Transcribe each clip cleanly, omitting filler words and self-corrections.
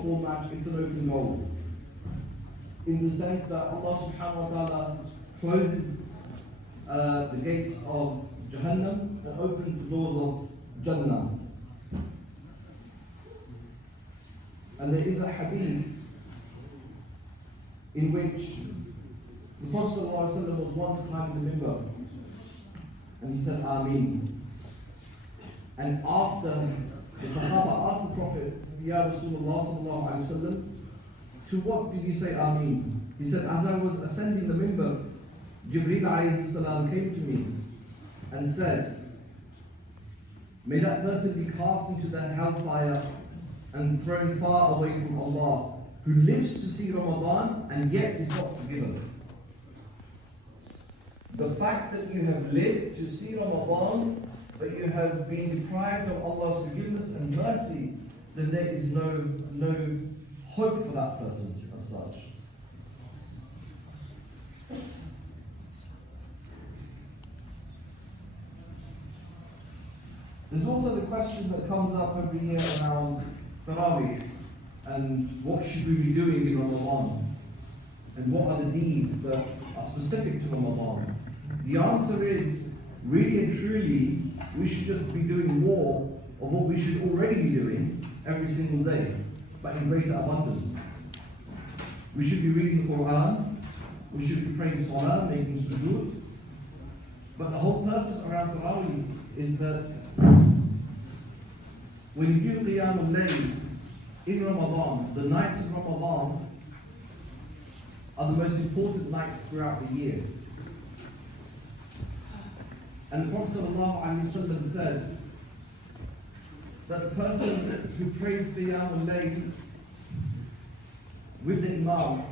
football match, it's an open goal. In the sense that Allah subhanahu wa ta'ala closes the gates of Jahannam and opens the doors of Jannah. And there is a hadith in which the Prophet ﷺ was once climbing the minbar and he said Ameen. And after the Sahaba asked the Prophet, Ya Rasulullah sallallahu alayhi wa sallam, to what did you say Ameen? He said, as I was ascending the minbar, Jibreel alayhi salam came to me and said, may that person be cast into the hellfire and thrown far away from Allah, who lives to see Ramadan and yet is not forgiven. The fact that you have lived to see Ramadan, but you have been deprived of Allah's forgiveness and mercy, then there is no hope for that person as such. There's also the question that comes up every year around Tarawih and what should we be doing in Ramadan and what are the deeds that are specific to Ramadan. The answer is, really and truly, we should just be doing more of what we should already be doing every single day, but in greater abundance. We should be reading the Quran, we should be praying Salah, making sujood, but the whole purpose around Tarawih is that when you do Qiyam al-Layl in Ramadan, the nights of Ramadan are the most important nights throughout the year. And the Prophet ﷺ said that the person who prays Qiyam al-Layl with the Imam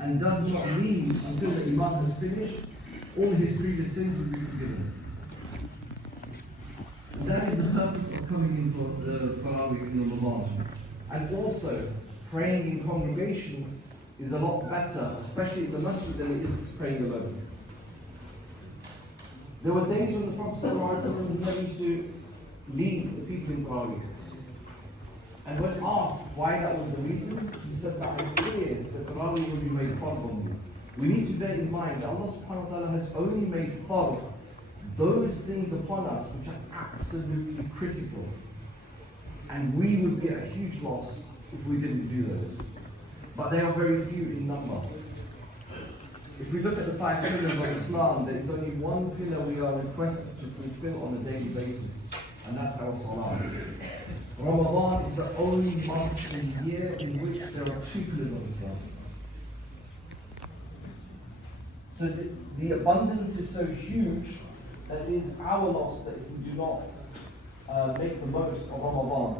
and does not leave until the Imam has finished, all his previous sins will be forgiven. That is the purpose of coming in for the Tarawih in Ramadan. And also, praying in congregation is a lot better, especially in the masjid, than it is praying alone. There were days when the Prophet ﷺ used to lead the people in Tarawih. And when asked why that was the reason, he said that I fear that Tarawih will be made fard on you. We need to bear in mind that Allah subhanahu wa ta'ala has only made fard those things upon us which are absolutely critical. And we would be at a huge loss if we didn't do those. But they are very few in number. If we look at the 5 pillars of Islam, there is only one pillar we are requested to fulfill on a daily basis, and that's our Salah. Ramadan is the only month in the year in which there are 2 pillars of Islam. So the abundance is so huge that it is our loss that if we do not make the most of Ramadan.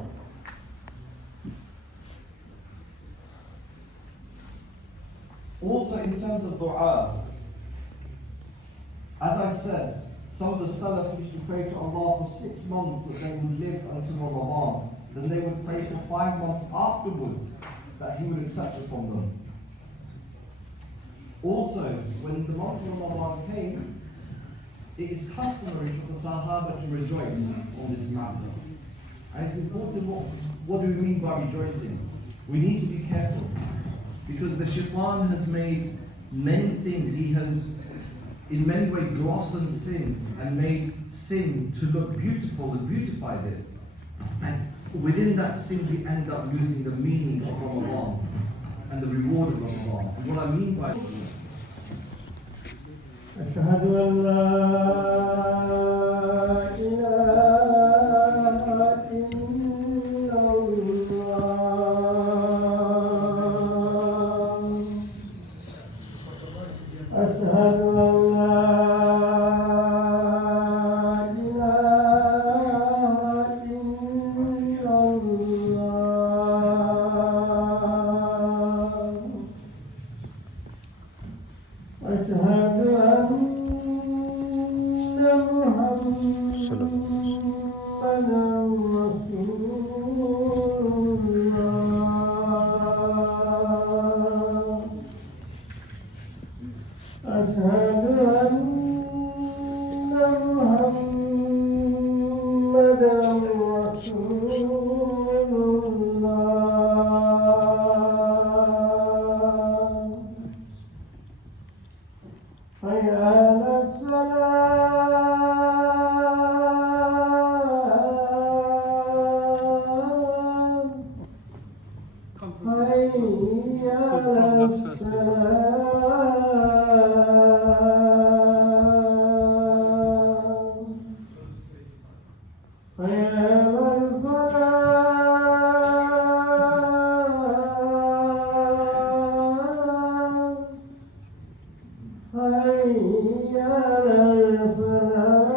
Also in terms of dua, as I said, some of the Salaf used to pray to Allah for 6 months that they would live until Ramadan. Then they would pray for 5 months afterwards that He would accept it from them. Also, when the month of Ramadan came, it is customary for the Sahaba to rejoice on this matter. And it's important, what do we mean by rejoicing? We need to be careful, because the shaitan has made many things. He has in many ways glossed sin and made sin to look beautiful and beautified it. And within that sin we end up losing the meaning of Ramadan and the reward of Ramadan. And what I mean by أشهد أن لا إله إلا الله أشهد أن لا إله إلا الله come from حي على السلام حي على الفلاح حي على الفلاح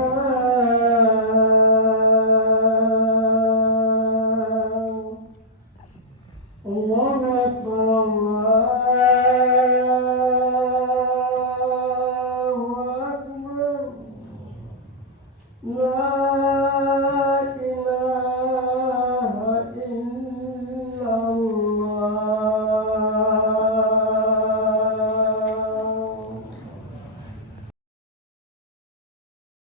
الله أكبر